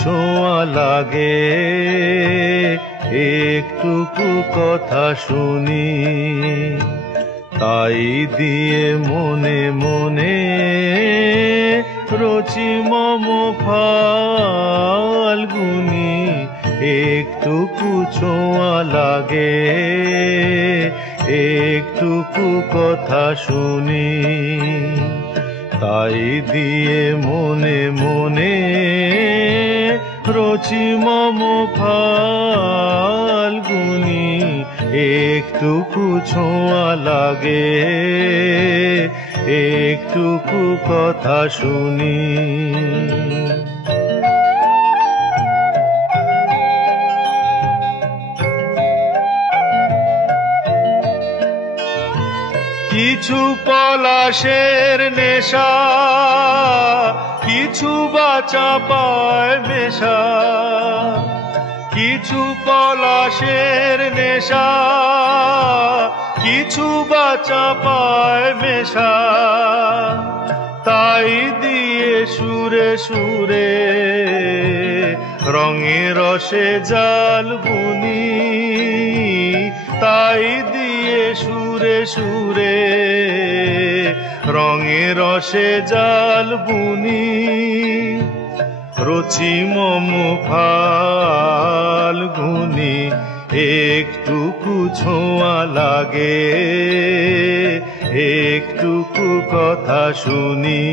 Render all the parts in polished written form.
ছোঁয়া লাগে, একটুকু কথা শুনি, তাই দিয়ে মনে মনে রচি মম ফাল্গুনি। একটুকু ছোঁয়া লাগে, একটুকু কথা শুনি, তাই দিয়ে মনে মনে রচি মম ফাল্গুনি। একটুকু ছোঁয়া লাগে, একটুকু কথা শুনি। কিছু পলাশের নেশা, কিছু বা চাঁপায় মেশা, কিছু পলাশের নেশা, কিছু বা চাঁপায় মেশা, তাই দিয়ে সুরে সুরে রঙে রসে জাল বুনি, তাই দিয়ে সুরে সুরে রঙে রসে জাল বুনি। রচি মম ফাল্গুনি, একটুকু ছোঁয়া লাগে, একটুকু কথা শুনি।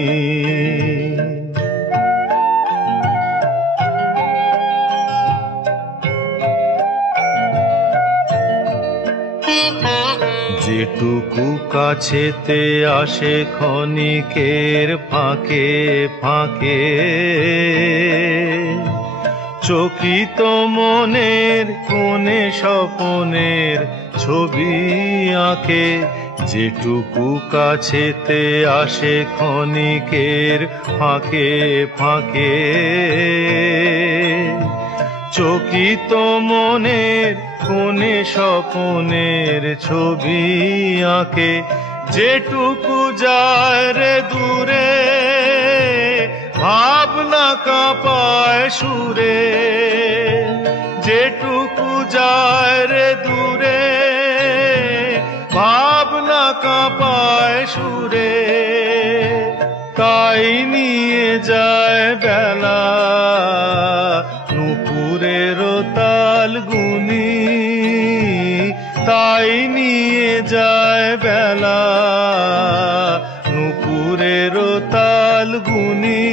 যেটুকু কাছেতে আসে ক্ষণিকের ফাঁকে ফাঁকে, চকিত মনের কোণে স্বপনের ছবি আঁকে। যেটুকু কাছেতে আসে ক্ষণিকের ফাঁকে ফাঁকে, চকিত মনের কোণে স্বপনের ছবি আঁকে। যেটুকু যায় রে দূরে, ভাবনা কাঁপায় সুরে, যেটুকু যায় রে দূরে, ভাবনা কাঁপায় সুরে, তাই নিয়ে যায় বেলা নুপুরের তালগুনি, তাই নিয়ে যায় বেলা নুপুরের তালগুনি।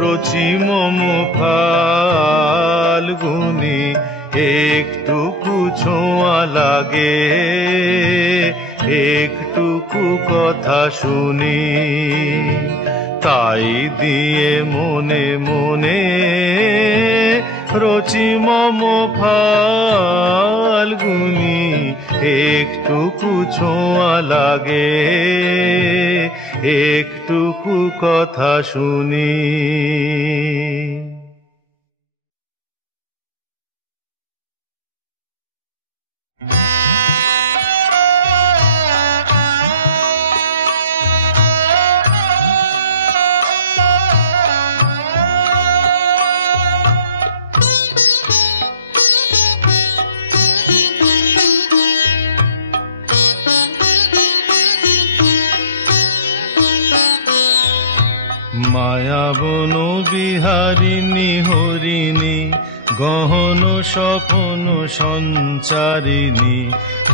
রচি মম ফাল্গুনি, একটুকু ছোঁয়া লাগে, একটুকু কথা শুনি, তাই দিয়ে মনে মনে রচি মম ফাল্গুনি। একটুকু ছোঁয়া লাগে, একটুকু কথা শুনি। মায়াবন বিহারিণী হরিণী, গহন স্বপন সঞ্চারিণী,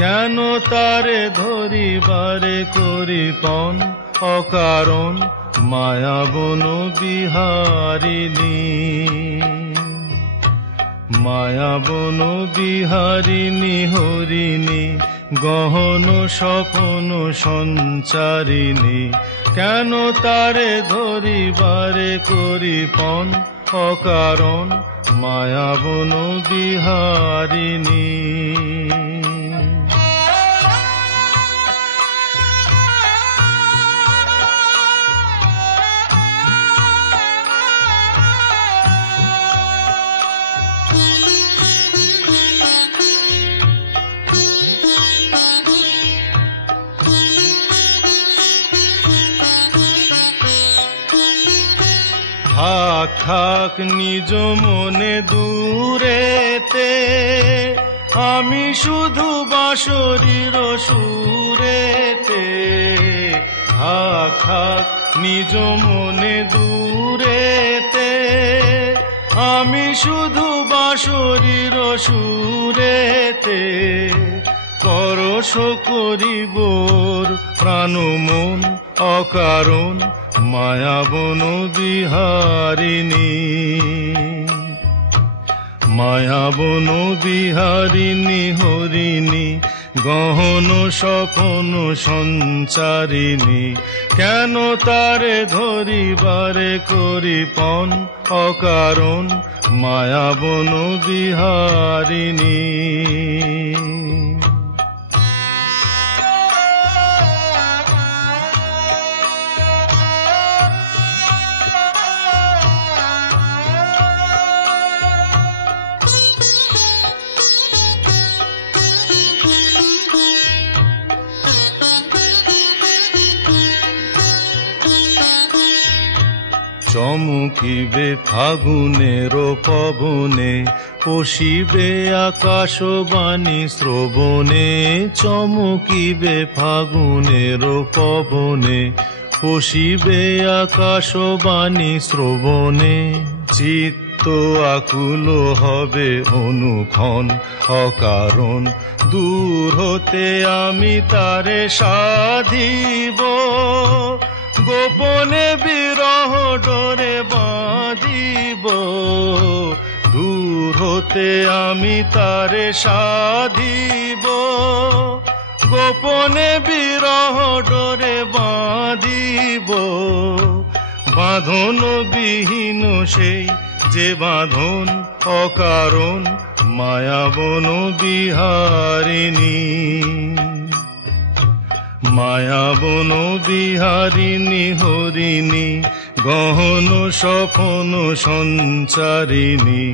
কেন তারে ধরিবারে করিপন অকারণ মায়াবন বিহারিণী। মায়াবন বিহারিণী হরিণী, গহন স্বপন সঞ্চারিণী, কেন তারে ধরিবারে করিপন অকারণ মায়াবন বিহারিণী। থাক থাক নিজ মনে দূরেতে, আমি শুধু বাঁশরীর সুরেতে। থাক থাক নিজ মনে দূরেতে, আমি শুধু বাঁশরীর সুরেতে। পরশ করিবোর প্রাণ মন অকারণ, মায়াবন বিহারিণী। মায়াবন বিহারিণী হরিণী, গহন স্বপন সঞ্চারিণী। কেন তারে ধরিবারে করিপন অকারণ, মায়াবন বিহারিণী। চমকিবে ফাগুনের পবনে, পশিবে আকাশবাণী শ্রবণে। চমকিবে ফাগুনের পবনে, পশিবে আকাশবাণী শ্রবণে। চিত্ত আকুল হবে অনুক্ষণ অকারণ, দূর হতে আমি তারে সাধিব। গোপনে বিরহ ডোরে বাঁধিব, দূর হতে আমি তারে সাধিব। গোপনে বিরহ ডোরে বাঁধিব। বাঁধন বিহীন সেই যে বাঁধন অকারণ, মায়াবন বিহারিণী। মায়াবন বিহারিণী হরিণী, গহন স্বপন সঞ্চারিণী।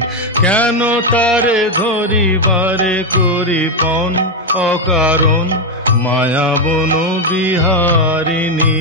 কেন তারে ধরিবারে করিপন অকারণ, মায়াবন বিহারিণী।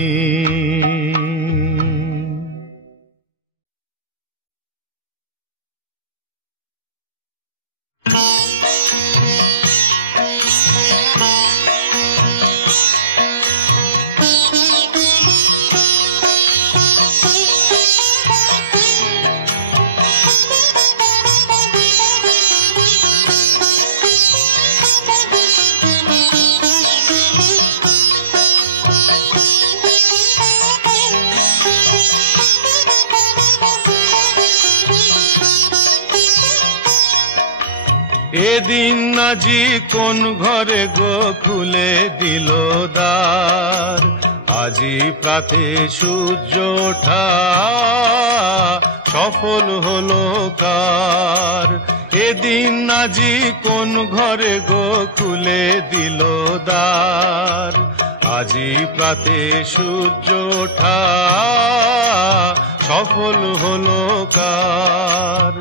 এদিন আজি কোন ঘরে গো খুলে দিল দ্বার, আজি প্রাতে সূর্য ওঠা সফল হলো কার। এদিন আজি কোন ঘরে গো খুলে দিল দ্বার, আজি প্রাতে সূর্য ওঠা সফল হলো কার।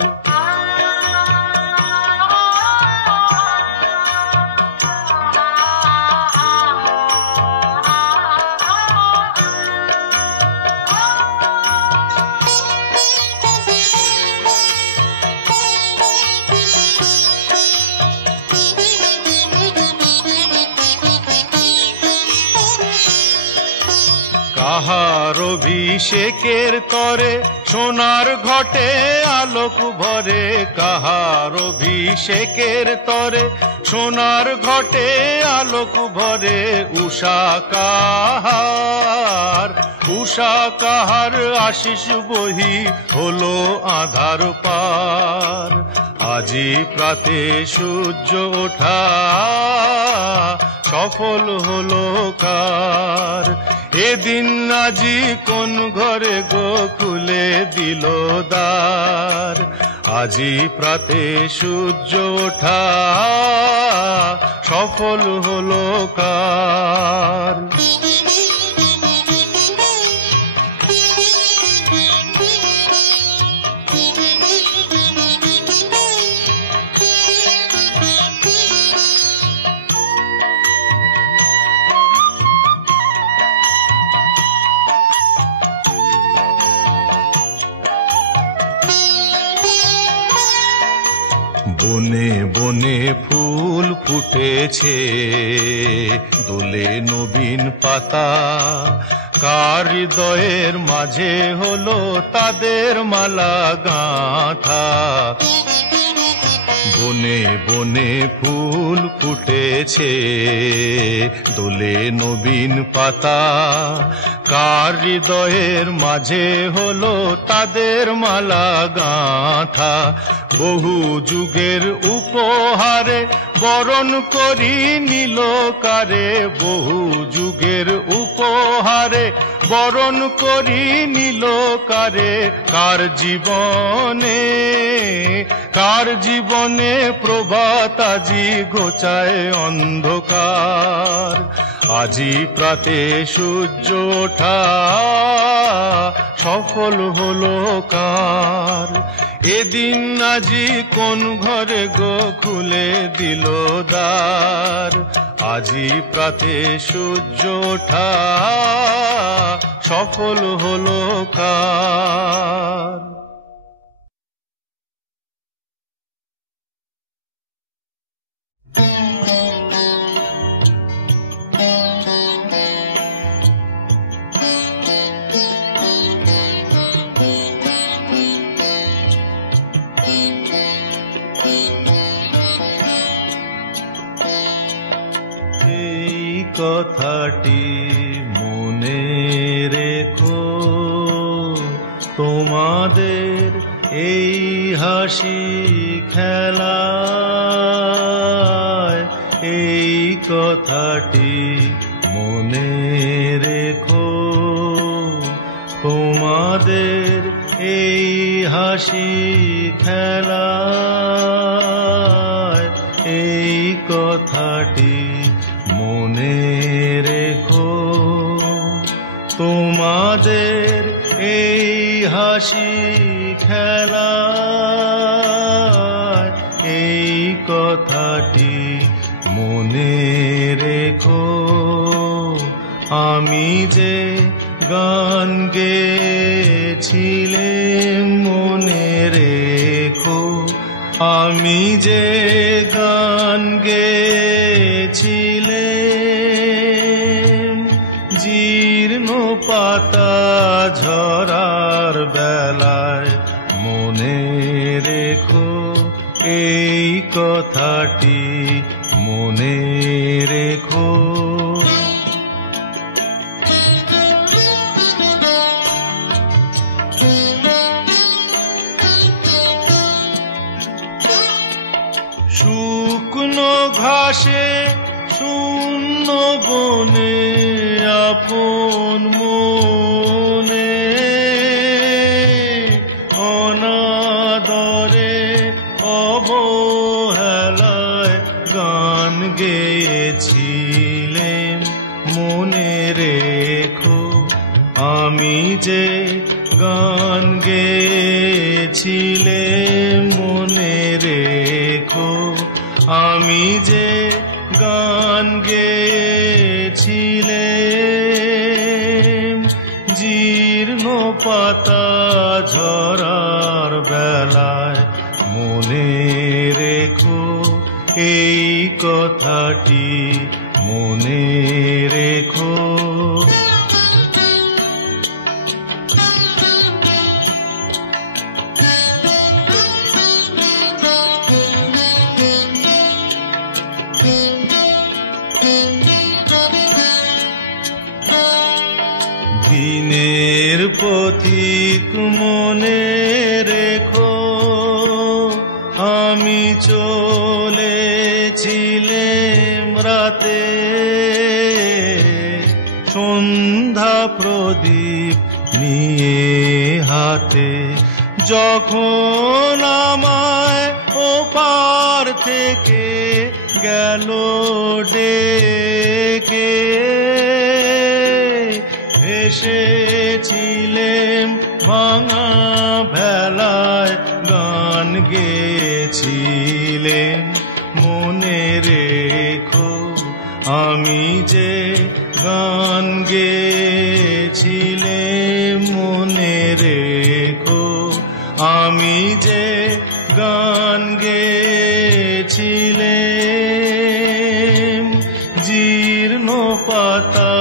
কাহার অভিষেকের তরে সোনার ঘটে আলোক ভরে, কাহার অভিষেকের তরে সোনার ঘটে আলোক ভরে। উষা কাহার, উষা কাহার আশিস বহি হলো আধার পার, আজি প্রাতে সূর্য ওঠা সফল হলো কার। এদিন আজি কোন ঘরে গো খুলে দিল দ্বার, আজি প্রাতে সূর্য ওঠা সফল হলো কার। বনে বনে ফুল ফুটেছে, দোলে নবীন পাতা, কার হৃদয়ের মাঝে হলো তাদের মালা গাঁথা। বনে বনে ফুল ফুটেছে, দোলে নবীন পাতা, কার হৃদয়ের মাঝে হলো তাদের মালা গাঁথা। বহু যুগের উপহারে বরণ করি নিল কারে, বহু যুগের উপহারে বরণ করি নিল কারে। কার জীবনে, কার জীবনে প্রভাত আজি ঘোচায় অন্ধকার। আজি প্রাতে সূর্য ওঠা সফল হলো কার। এদিন আজি কোন ঘরে গো খুলে দিল দ্বার। আজি প্রাতে সূর্য ওঠা সফল হলো কার। কথাটি মনে রেখো, তোমাদের এই হাসি খেলায়। এই কথাটি মনে রেখো, তোমাদের এই হাসি খেলায়। এই কথাটি মনে রেখো, তোমাদের এই হাসি খেলায়। এই কথাটি মনে রেখো, আমি যে গান গেয়েছিলাম মনে রেখো। আমি যে গান গেয়েছিলাম, জীর্ণ পাতা ঝরার বেলায় মনে রেখো। এই কথাটি মনে রেখো। শুকনো ঘাসে শূন্য বনে আপন মনে, অনাদরে অবহেলায় গান গেয়েছিলেন মনে রেখো। আমি যে গান গেয়েছিলাম মনে রেখো। আমি যে গান গেয়েছিলাম, জীর্ণ পাতা ঝরার বেলায় মনে রেখো। এই কথাটি মনে রেখো। দিনের পথিক মনে রেখো, আমি চলেছিলাম রাতে। সন্ধ্যা প্রদীপ নিয়ে হাতে, যখন আমায় ওপার থেকে গেল ডেকে, এসেছিলেম ভাঙা ভেলায় গান গেয়েছিলেন মনে রেখো। আমি যে গান গেয়েছিলাম মনে রেখো। আমি যে গান গেয়েছিলেম জীর্ণ পাতা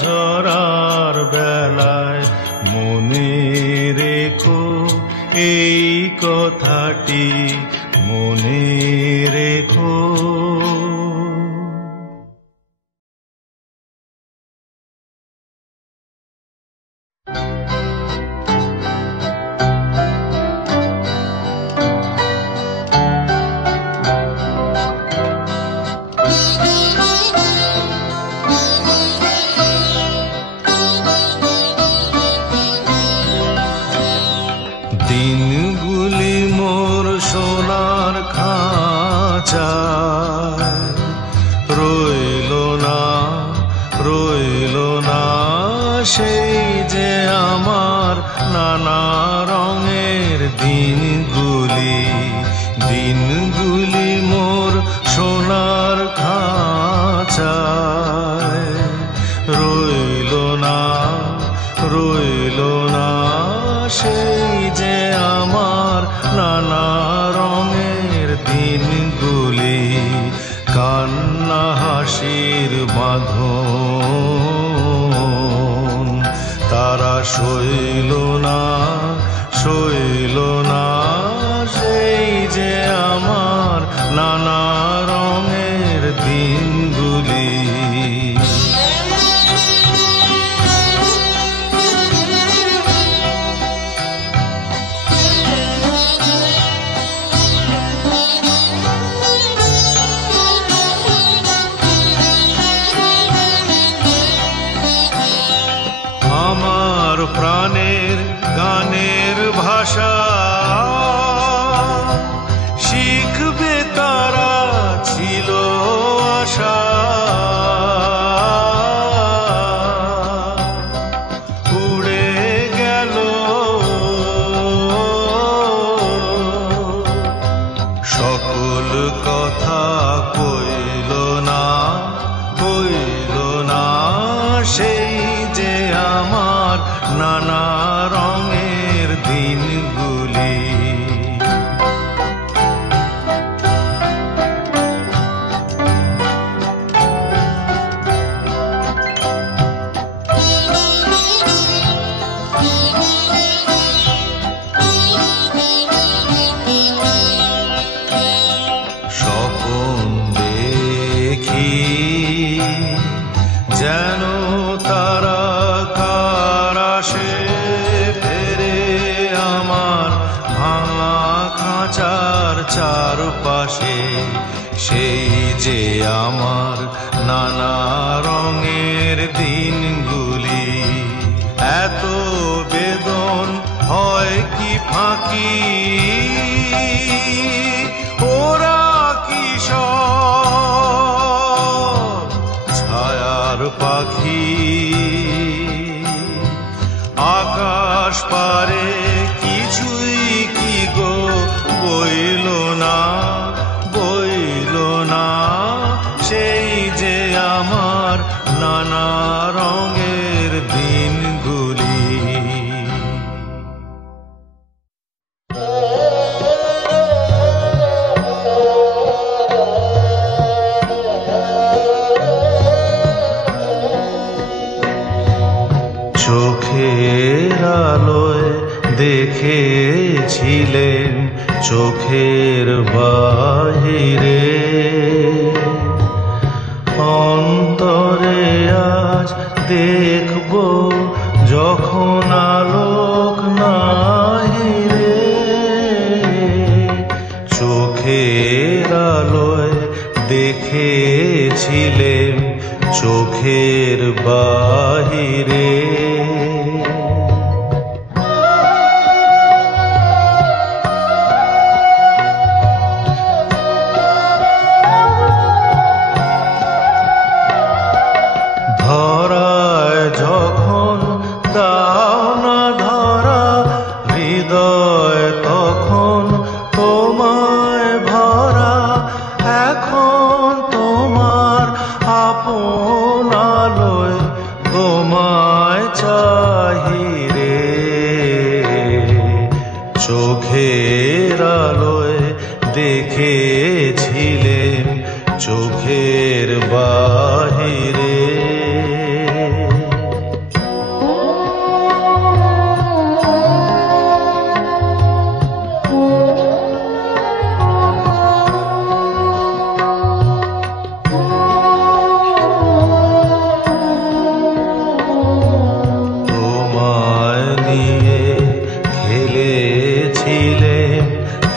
ঝরার বেলায়, মনে রেখো এই কথাটি, মনে রেখো। দিনগুলি মোর সোনার খাঁচায় রইল না সেই যে আমার নানা রঙের দিনগুলি মোর সোনার খাঁচায় রইল না সেই যে আমার নানা রঙের দিনগুলি, কান্না হাসির বাঁধন তারা সইল না সেই যে আমার নানা রঙের দিনগুলি। আমার প্রাণের গানের ভাষা শিখবে তারা ছিল আশা, উড়ে গেল সকল কথা, কইল না সেই যে আমার নানা রঙের দিনগুলি। স্বপ্ন দেখি যেন তারা কার আসে ফেরে আমার ভাঙা খাঁচার চারপাশে, সেই যে আমার নানা রঙের দিনগুলি। এত বেদন হয় কি ফাঁকি, ওরা কি সব ছায়ার পাখি, আকাশ পারে কিছুই কি গো বইল না সেই যে আমার নানা রঙের দিনগুলি। চোখের আলোয় দেখেছিলেন চোখের বাহিরে, অন্তরে আজ দেখব যখন আলোক নাহি রে। চোখের আলোয় দেখেছিলেন চোখের বাহিরে, ধরায় যখন দাও না ধরা হৃদয় তখন তোমায় ভরা, এখন তোমার আপন আলোয় তোমায় চোখের আলোয় দেখেছিলেন চোখের বাহিরে।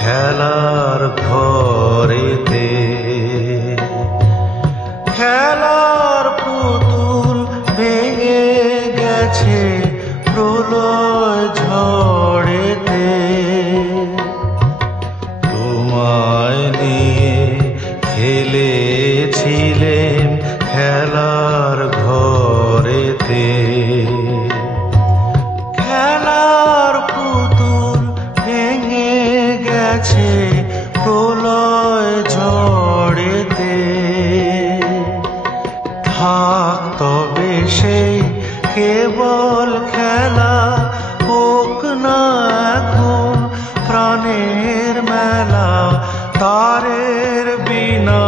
খেলার ঘরেতে খেলার পুতুল ভেঙে গেছে প্রলয় ঝড়েতে। তোমায় নিয়ে খেলেছিলেন খেলার ঘরেতে। খেলার পুতুল ভেঙে গেছে প্রলয় ঝড়েতে। থাক তবে সেই কেবল খেলা, হোক না এখন প্রাণের মেলা। তারের বিনা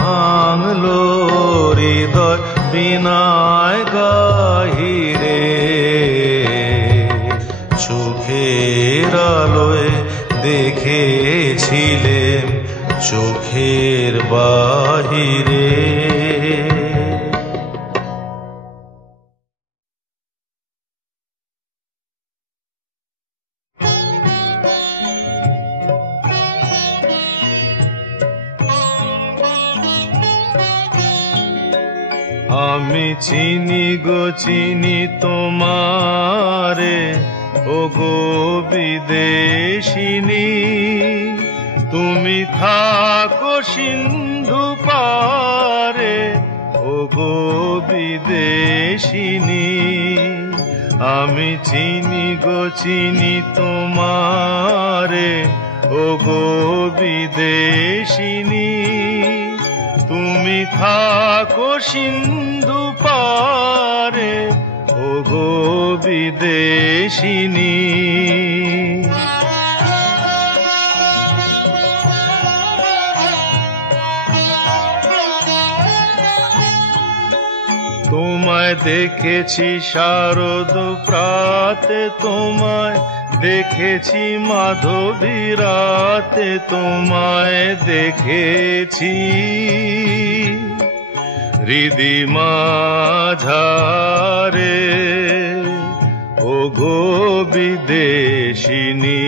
ভাঙলো হৃদয় বিনায় গাহিরে। চোখের আলোয় দেখেছিলেন চোখের বাহিরে। আমি চিনি গো চিনি তোমারে, ওগো বিদেশিনী। তুমি থাকো সিন্ধু পারে, ওগো বিদেশিনী। আমি চিনি গো চিনি তোমারে, ওগো বিদেশিনী। তুমি থাকো সিন্ধু পারে, ওগো বিদেশিনী। তোমায় দেখেছি শারদ প্রাতে, তোমায় দেখেছি মাধবী রাতে। তোমায় দেখেছি হৃদি মাঝারে, ওগো বিদেশিনী।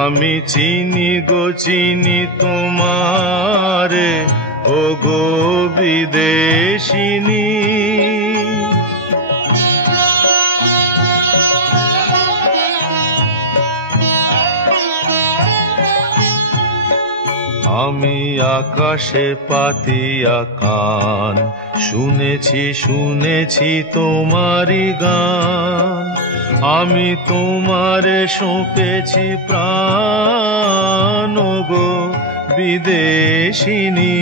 আমি চিনি গো চিনি তোমারে, ওগো বিদেশিনী। আমি আকাশে পাতিয়া কান, শুনেছি শুনেছি তোমারি গান। আমি তোমারে সঁপেছি প্রাণ, ওগো বিদেশিনী।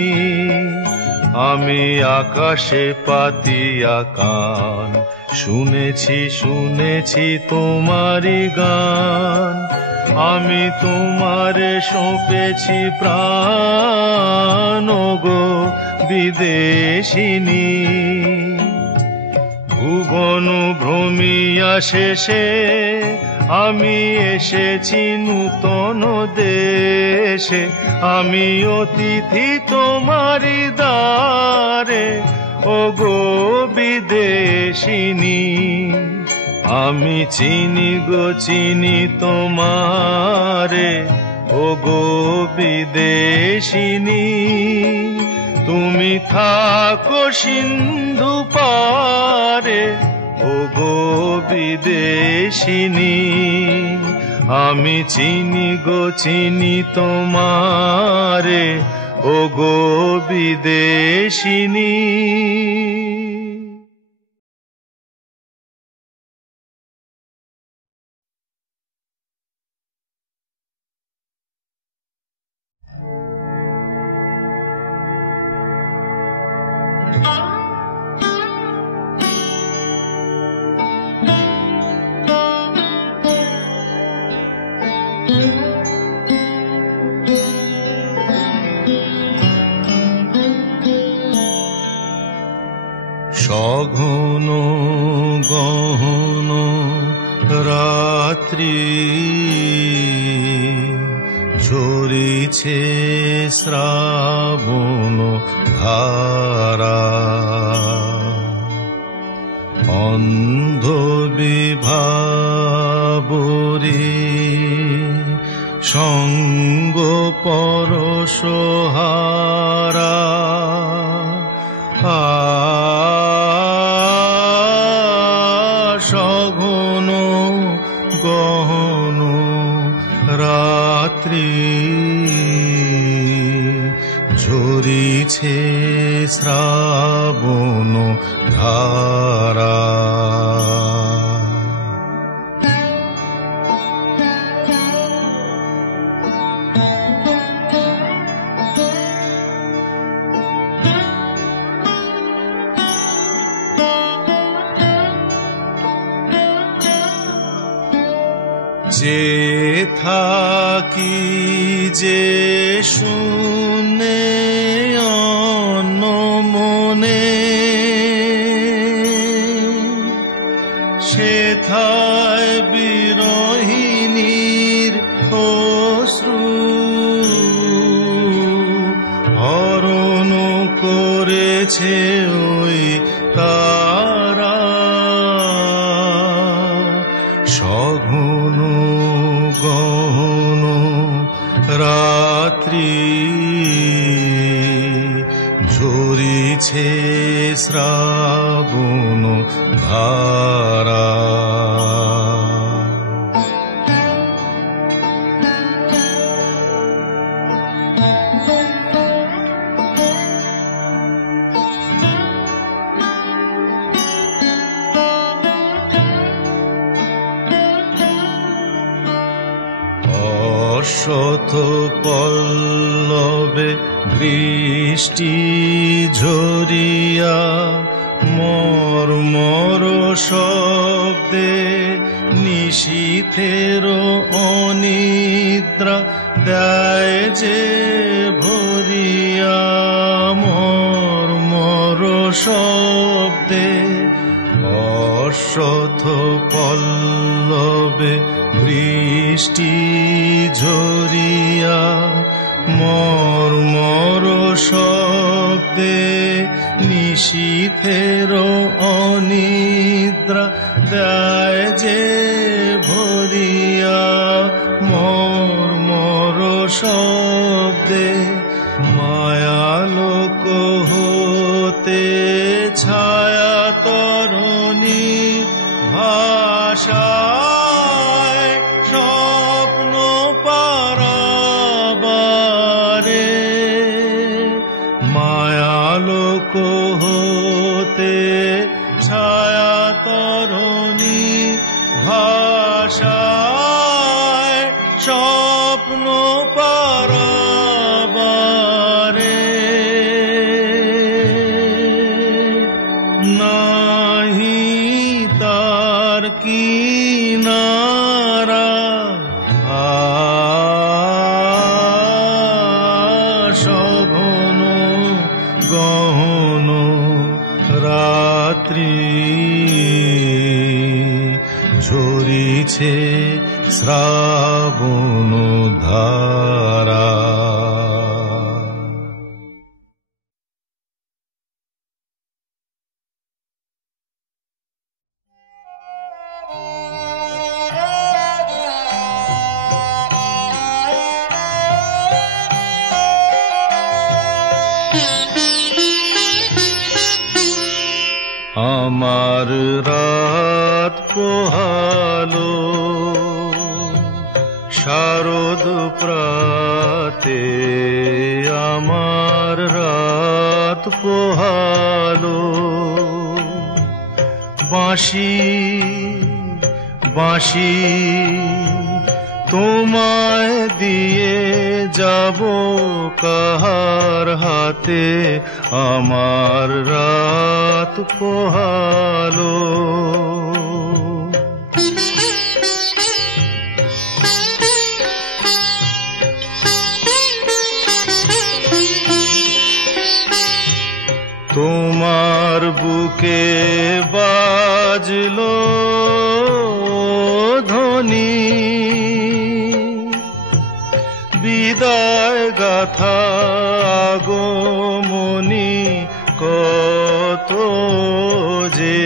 আমি আকাশে পাতিয়া কান, শুনেছি শুনেছি তোমারি গান। আমি তোমারে সঁপেছি প্রাণ, ওগো বিদেশিনী। ভুবন ভ্রমিয়া শেষে আমি এসেছি নূতন দেশে। আমি অতিথি তোমারি দ্বারে, ওগো বিদেশিনী। আমি চিনি গো চিনি তোমারে, ওগো বিদেশিনী। তুমি থাকো সিন্ধু পারে, ওগো বিদেশিনী। আমি চিনি গো চিনি তোমারে, ওগো বিদেশিনী। সঘন গহন রাত্রি ঝরিছে শ্রাবণ ধারা, অন্ধ বিভাবরী সঙ্গ পরশহারা। সঘন গহন রাত্রি ঝরিছে শ্রাবণ ধারা। যে থাকি যে শুনে অনমনে, সেথায় বিরহিণীর অশ্রু হরণ করেছে ওই তারা। সঘন গহন রাত্রি ঝরিছে শ্রাবণ ধারা। অশ্বত্থ পল্লবে বৃষ্টি ঝরিয়া মর্মর শব্দে নিশীথের অনিদ্রা দেয় যে ভরিয়া। মর্মর শব্দে অশ্বত্থ পল্লবে বৃষ্টি ঝরিয়া মর্মর শব্দে নিশীথের অনিদ্রা দেয় যে ভরিয়া। মর্মর শব্দে মায়ালোক হতে ছায়া তরণী ভাষায় স্বপ্ন পারাবারে। মায়ালোক হতে ছায়া তরণী ভাষায় স্বপ্ন পারাবারে। নাহি তার কিনারা সঘন গহন রাত্রি ঝরিছে শ্রাবণ ধারা। আমার রাত পোহালো শারদ প্রাতে, আমার রাত পোহালো। বাঁশি বাঁশি তোমায় দিয়ে যাব কাহার হাতে, আমার রাত পোহালো। বুকে বাজলো ধ্বনি, বিদায় গাথা আগমনী কত যে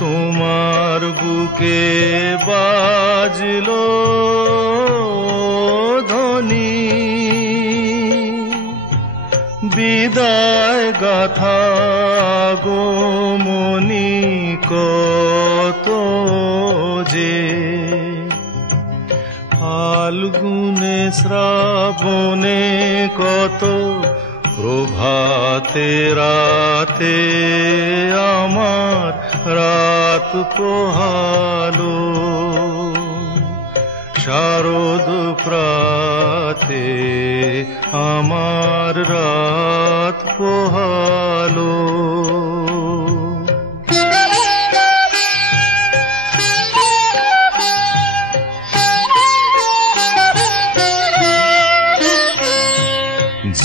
তোমার বুকে বাজলো ধ্বনি, বিদায় গাথা আগমনী কত যে ফাল্গুনে শ্রাবণে কত প্রভাতে রাতে আমার রাত পোহালো, শারদ প্রাতে আমার রাত পোহালো।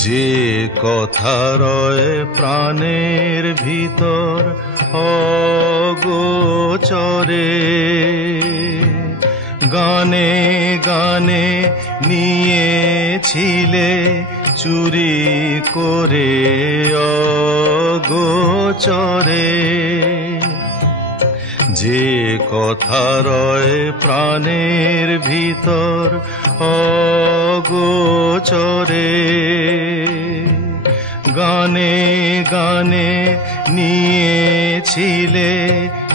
যে কথা রয় প্রাণের ভিতর অগোচরে, গানে গানে নিয়েছিলে চুরি করে অগোচরে। যে কথা রয় প্রাণের ভিতর অগোচরে, গানে গানে নিয়েছিলে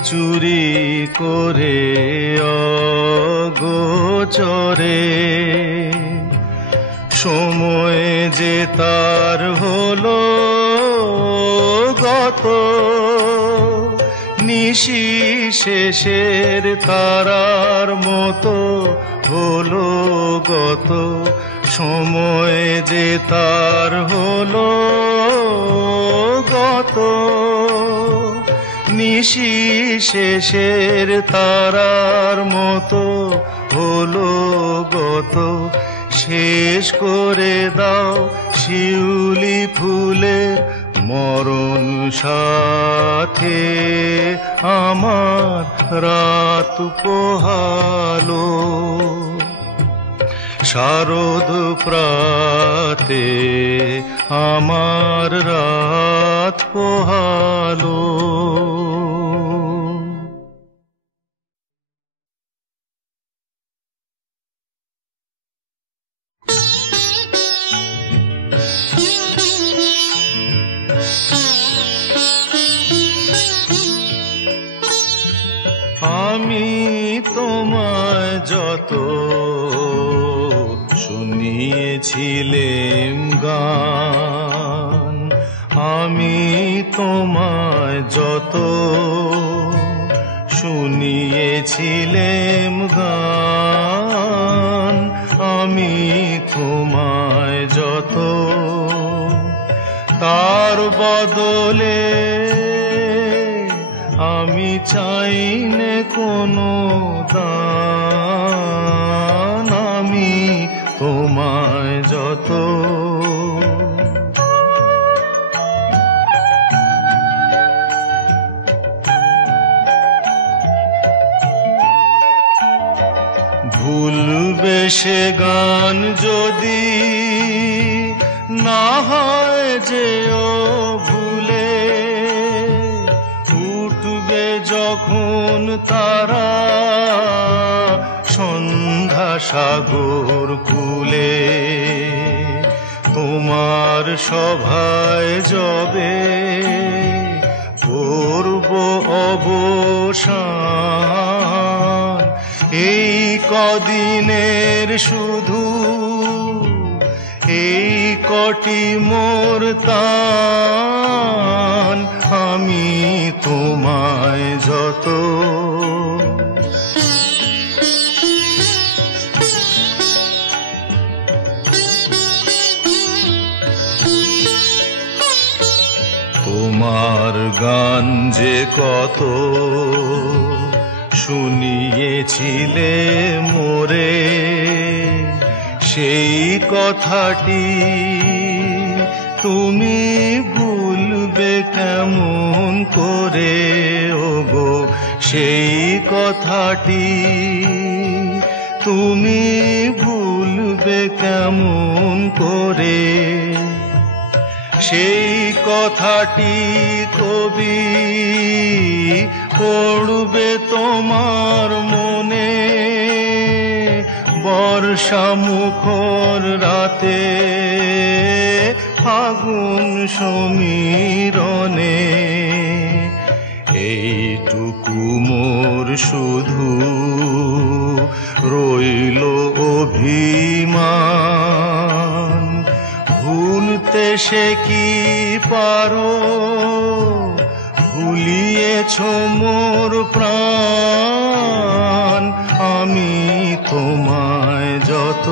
চুরি করে অগোচরে। সময় যে তার হলো গত, নিশি শেষের তারার মতো হলো গত। সময় যে তার হলো গত, নিশি শেষের তারার মতো হলো গত। শেষ করে দাও শিউলি ফুলের মরণ সাথে আমার রাত পোহালো, শারদ প্রাতে আমার রাত পোহালো। আমি তোমায় যত শুনিয়েছিলেম গান, আমি তোমায় যত শুনিয়েছিলেম গান, আমি তোমায় যত তার বদলে আমি চাইনে কোনো দান, আমি তোমায় যত ভুলবে সে গান যদি না হয় যেও ভুলে, উঠবে যখন তারা সন্ধ্যা সাগর কূলে, তোমার সভায় যবে করব অবসান। এই কদিনের শুধু এই কটি মোর তান, আমি তোমায় যত তোমার গান যে কত শুনিয়েছিলে মোরে, সেই কথাটি তুমি ভুলবে ভুলবে কেমন করে ওগো সেই কথাটি, তুমি ভুলবে কেমন করে সেই কথাটি। কবি পড়বে তোমার মনে বর্ষা মুখর রাতে, ফাগুন সমীরণে। এইটুকু মোর শুধু রইল অভিমান, ভুলতে সে কি পারো, ভুলিয়েছ মোর প্রাণ। আমি তোমায় যত